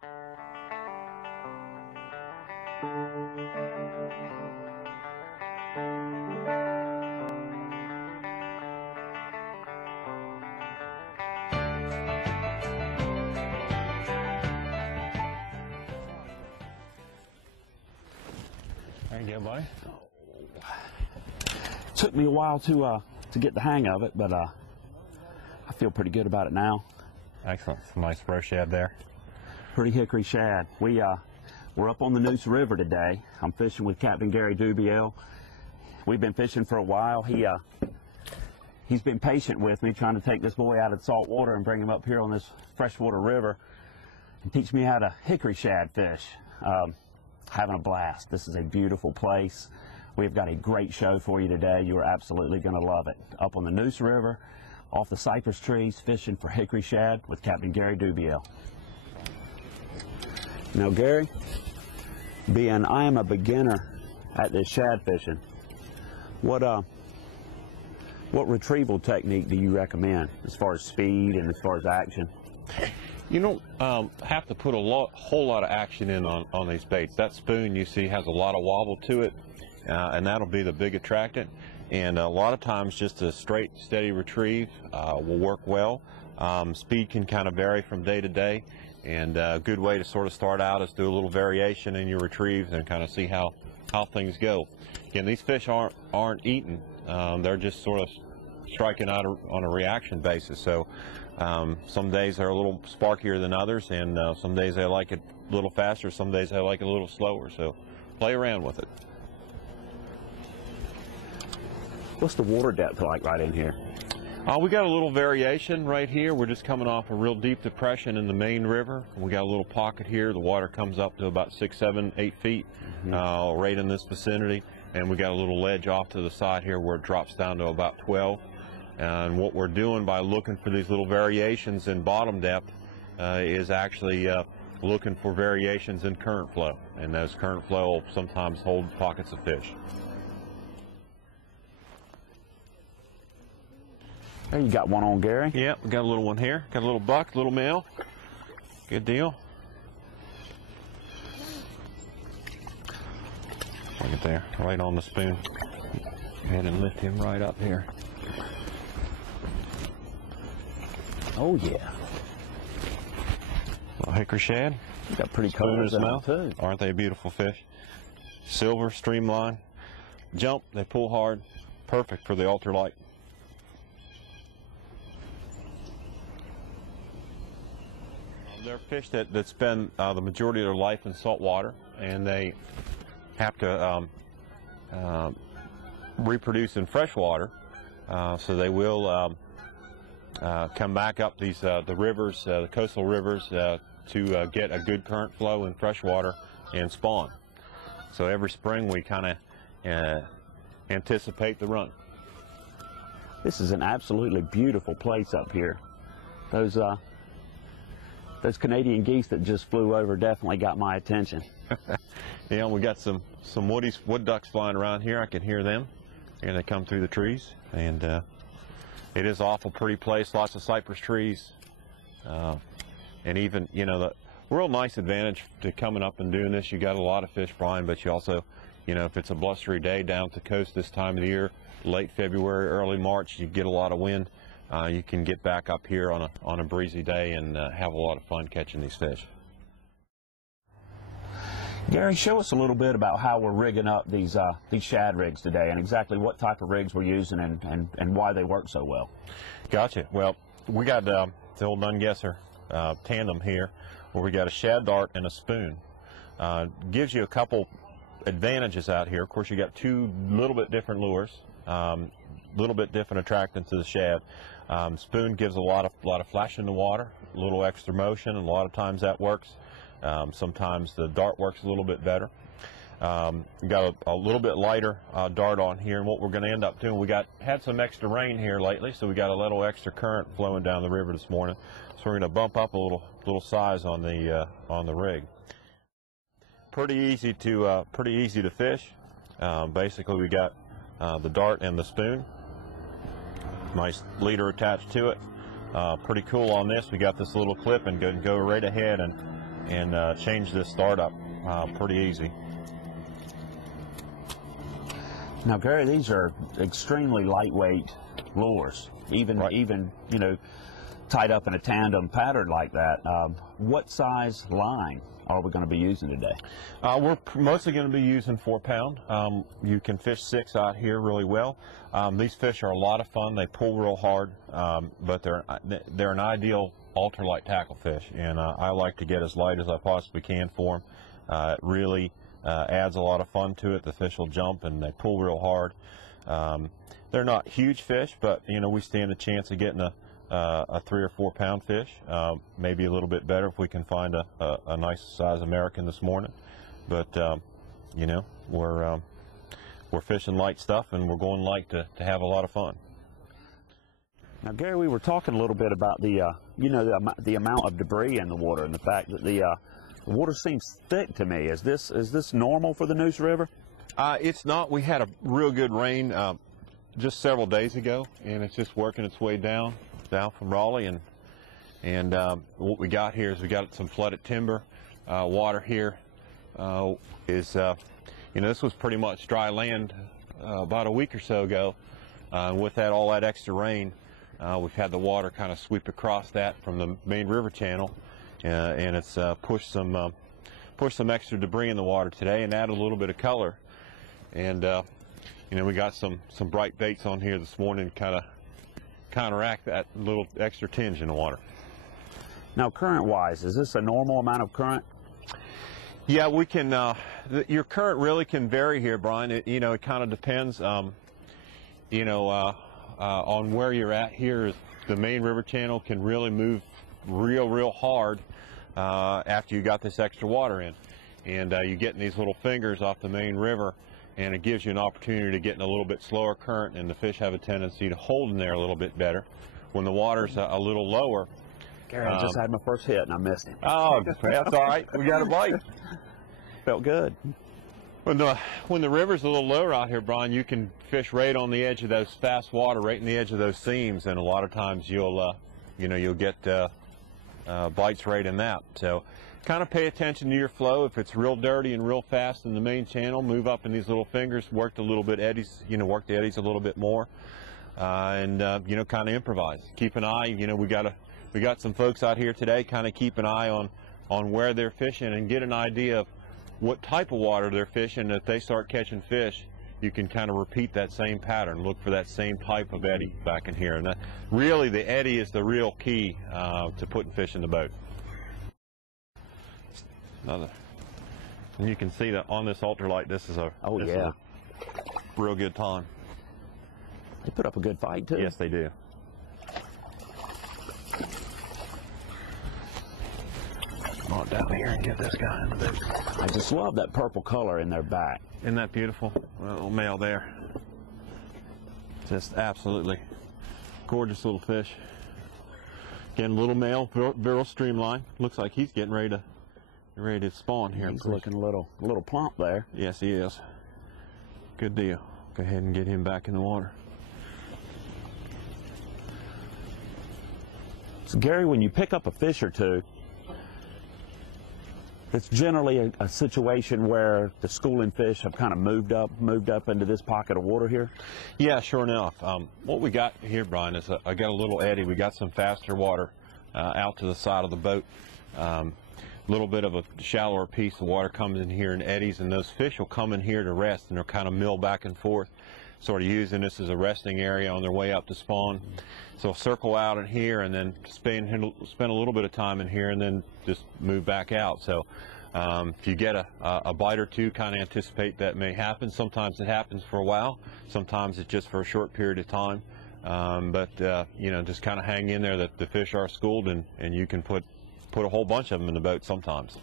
There you go, buddy. Took me a while to get the hang of it, but I feel pretty good about it now. Excellent. Some nice roe shad there. Pretty hickory shad. We're up on the Neuse River today. I'm fishing with Captain Gary Dubiel. We've been fishing for a while. He's been patient with me, trying to take this boy out of salt water and bring him up here on this freshwater river and teach me how to hickory shad fish. Having a blast. This is a beautiful place. We've got a great show for you today. You are absolutely going to love it. Up on the Neuse River, off the cypress trees, fishing for hickory shad with Captain Gary Dubiel. Now, Gary, being I am a beginner at this shad fishing, what retrieval technique do you recommend as far as speed and as far as action? You don't have to put a whole lot of action in on these baits. That spoon you see has a lot of wobble to it, and that'll be the big attractant. And a lot of times just a straight, steady retrieve will work well. Speed can kind of vary from day to day, and a good way to sort of start out is do a little variation in your retrieves and kind of see how things go. Again, these fish aren't eaten. They're just sort of striking out on a reaction basis. So some days they're a little sparkier than others, and some days they like it a little faster, some days they like it a little slower. So play around with it. What's the water depth like right in here? We got a little variation right here. We're just coming off a real deep depression in the main river. We got a little pocket here. The water comes up to about 6, 7, 8 feet right in this vicinity. And we got a little ledge off to the side here where it drops down to about 12. And what we're doing by looking for these little variations in bottom depth is actually looking for variations in current flow. And those current flow will sometimes hold pockets of fish. There, you got one on, Gary? Yeah, we got a little one here. Got a little buck, little male. Good deal. Look at there, right on the spoon. Go ahead and lift him right up here. Oh, yeah. Little hickory shad. You got pretty Spoon in colors his in mouth. them, too. Aren't they a beautiful fish? Silver, streamline. Jump, they pull hard. Perfect for the ultralight. They're fish that spend the majority of their life in salt water, and they have to reproduce in fresh water, so they will come back up these the rivers, the coastal rivers, to get a good current flow in fresh water and spawn. So every spring we kind of anticipate the run. This is an absolutely beautiful place up here. Those Canadian geese that just flew over definitely got my attention. Yeah, we got some wood ducks flying around here. I can hear them, and they come through the trees. And it is an awful pretty place. Lots of cypress trees, and even, you know, the real nice advantage to coming up and doing this. You got a lot of fish, Brian, but you also, you know, if it's a blustery day down at the coast this time of the year, late February, early March, you get a lot of wind. You can get back up here on a breezy day and have a lot of fun catching these fish. Gary, show us a little bit about how we're rigging up these shad rigs today, and exactly what type of rigs we're using and why they work so well. Gotcha. Well, we got the old Neuse tandem here, where we got a shad dart and a spoon. Gives you a couple advantages out here. Of course, you got two little bit different lures, little bit different attractant to the shad. Spoon gives a lot of flash in the water, a little extra motion, and a lot of times that works. Sometimes the dart works a little bit better. We got a little bit lighter dart on here, and what we're going to end up doing, we had some extra rain here lately, so we got a little extra current flowing down the river this morning. So we're going to bump up a little size on the rig. Pretty easy to fish. Basically, we got the dart and the spoon. Nice leader attached to it. Pretty cool on this. We got this little clip and go right ahead and and change this startup pretty easy. Now, Gary, these are extremely lightweight lures, even Right. even you know, tied up in a tandem pattern like that. What size line are we going to be using today? We're mostly going to be using 4-pound. You can fish 6 out here really well. These fish are a lot of fun. They pull real hard, but they're an ideal ultralight tackle fish, and I like to get as light as I possibly can for them. It really adds a lot of fun to it. The fish will jump and they pull real hard. They're not huge fish, but you know, we stand a chance of getting a 3 or 4 pound fish, maybe a little bit better if we can find a nice size American this morning. But you know, we're fishing light stuff, and we're going light to have a lot of fun. Now, Gary, we were talking a little bit about the you know, the amount of debris in the water, and the fact that the water seems thick to me. Is this normal for the Neuse River? It's not. We had a real good rain just several days ago, and it's just working its way down from Raleigh, and what we got here is we got some flooded timber. Water here is, you know, this was pretty much dry land about a week or so ago. With that, all that extra rain, we've had the water kind of sweep across that from the main river channel, and it's pushed some extra debris in the water today and added a little bit of color. And you know, we got some bright baits on here this morning, kind of counteract that little extra tinge in the water. Now, current-wise, is this a normal amount of current? Yeah, we can. Your current really can vary here, Brian. You know, it kind of depends. You know, on where you're at here. The main river channel can really move real hard after you got this extra water in, and you're getting these little fingers off the main river, and it gives you an opportunity to get in a little bit slower current, and the fish have a tendency to hold in there a little bit better. When the water's a little lower. Gary, I just had my first hit and I missed him. Oh, that's all right. We got a bite. Felt good. When the river's a little lower out here, Brian, you can fish right on the edge of those fast water, right in the edge of those seams, and a lot of times you'll get bites right in that. So kind of pay attention to your flow. If it's real dirty and real fast in the main channel, move up in these little fingers, work a little bit eddies, you know, work the eddies a little bit more, and you know, kind of improvise. Keep an eye. You know, we got some folks out here today. Kind of keep an eye on where they're fishing and get an idea of what type of water they're fishing. If they start catching fish, you can kind of repeat that same pattern. Look for that same type of eddy back in here. And that, really, the eddy is the real key to putting fish in the boat. And you can see that on this ultralight, this is a real good time. They put up a good fight too. Yes, they do. Come on down here and get this guy in the boat. I just love that purple color in their back. Isn't that beautiful? Little male there. Just absolutely gorgeous little fish. Again, little male, virile streamline. Looks like he's getting ready to spawn here. He's looking a little plump there. Yes, he is. Good deal. Go ahead and get him back in the water. So, Gary, when you pick up a fish or two, it's generally a situation where the schooling fish have kind of moved up into this pocket of water here. Yeah, sure enough. What we got here, Brian, is I got a little eddy. We got some faster water out to the side of the boat. Little bit of a shallower piece of water comes in here in eddies, and those fish will come in here to rest, and they'll kind of mill back and forth, sort of using this as a resting area on their way up to spawn. So circle out in here and then spend a little bit of time in here and then just move back out. So if you get a bite or two, kind of anticipate that may happen. Sometimes it happens for a while. Sometimes it's just for a short period of time. But you know, just kind of hang in there. That the fish are schooled, and you can put a whole bunch of them in the boat sometimes.